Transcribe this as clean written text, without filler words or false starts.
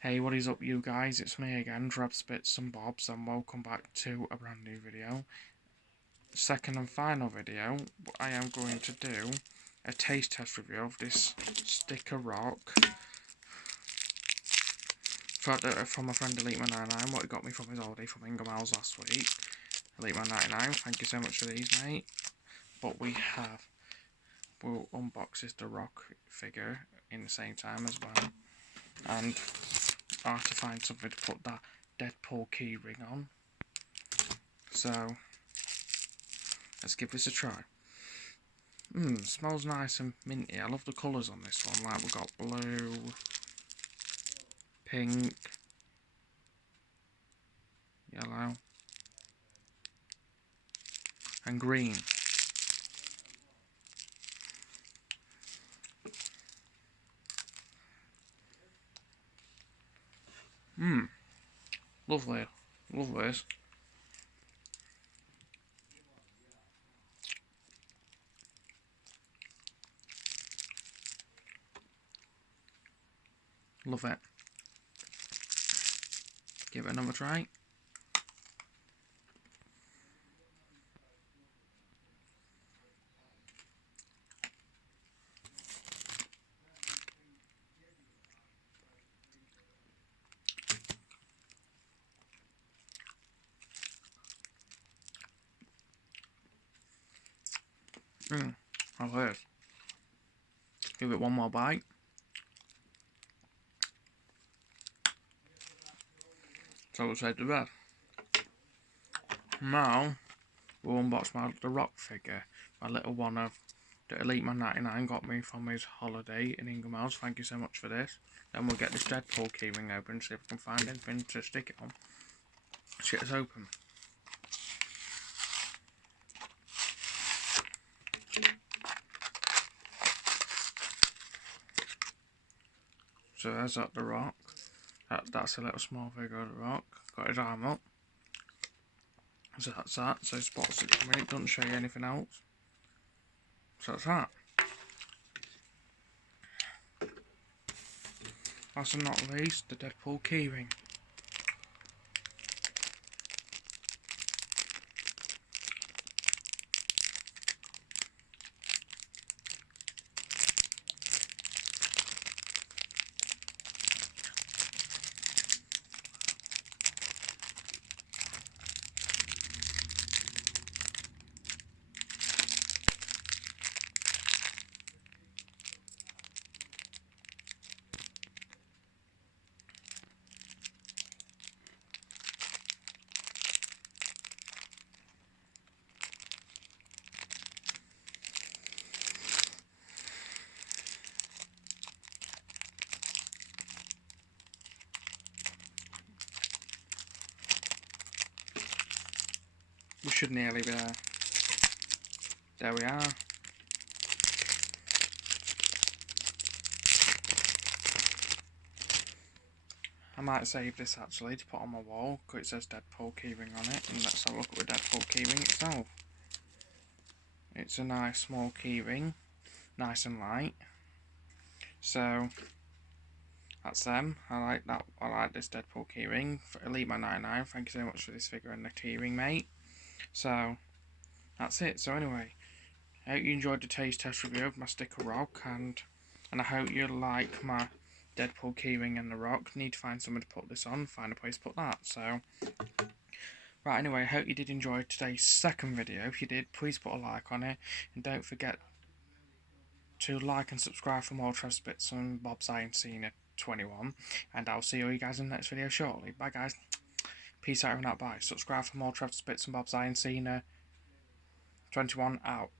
Hey, what is up you guys? It's me again, Drabs Bits and Bobs, and welcome back to a brand new video. Second and final video, I am going to do a taste test review of this Sticker Rock from my friend EliteMan99, what he got me from his holiday from Ingermals last week. EliteMan99, thank you so much for these, mate. But we'll unbox this The Rock figure in the same time as well. And I have to find something to put that Deadpool key ring on. So let's give this a try. Smells nice and minty. I love the colours on this one. Like, we've got blue, pink, yellow, and green. Lovely. Love this. Love it. Give it another try. I love this. Give it one more bite. So we'll say the best. Now we'll unbox the Rock figure, my little one of the EliteMan99 got me from his holiday in Ingermals. Thank you so much for this. Then we'll get this Deadpool keyring open, see if we can find anything to stick it on. Shit is open. So there's that The Rock. That's a little small figure of The Rock. Got his arm up. So that's that. So spots it coming. It doesn't show you anything else. So that's that. Last but not least, the Deadpool keyring. We should nearly be there. There we are. I might save this actually to put on my wall because it says Deadpool keyring on it, and let's have a look at the Deadpool keyring itself. It's a nice small keyring, nice and light. So that's them. I like that. I like this Deadpool keyring for EliteMan99. Thank you so much for this figure and the keyring, mate. So that's it. So anyway, I hope you enjoyed the taste test review of my Sticker Rock, and I hope you like my Deadpool keyring and The Rock. Need to find someone to put this on, find a place to put that. So right, anyway, I hope you did enjoy today's second video. If you did, please put a like on it, and don't forget to like and subscribe for more Trust Bits and Bob's Eye and Cena 21, and I'll see you guys in the next video shortly. Bye guys, peace out and out, bye. Subscribe for more Trust Bits and Bob's Eye and Cena 21 out.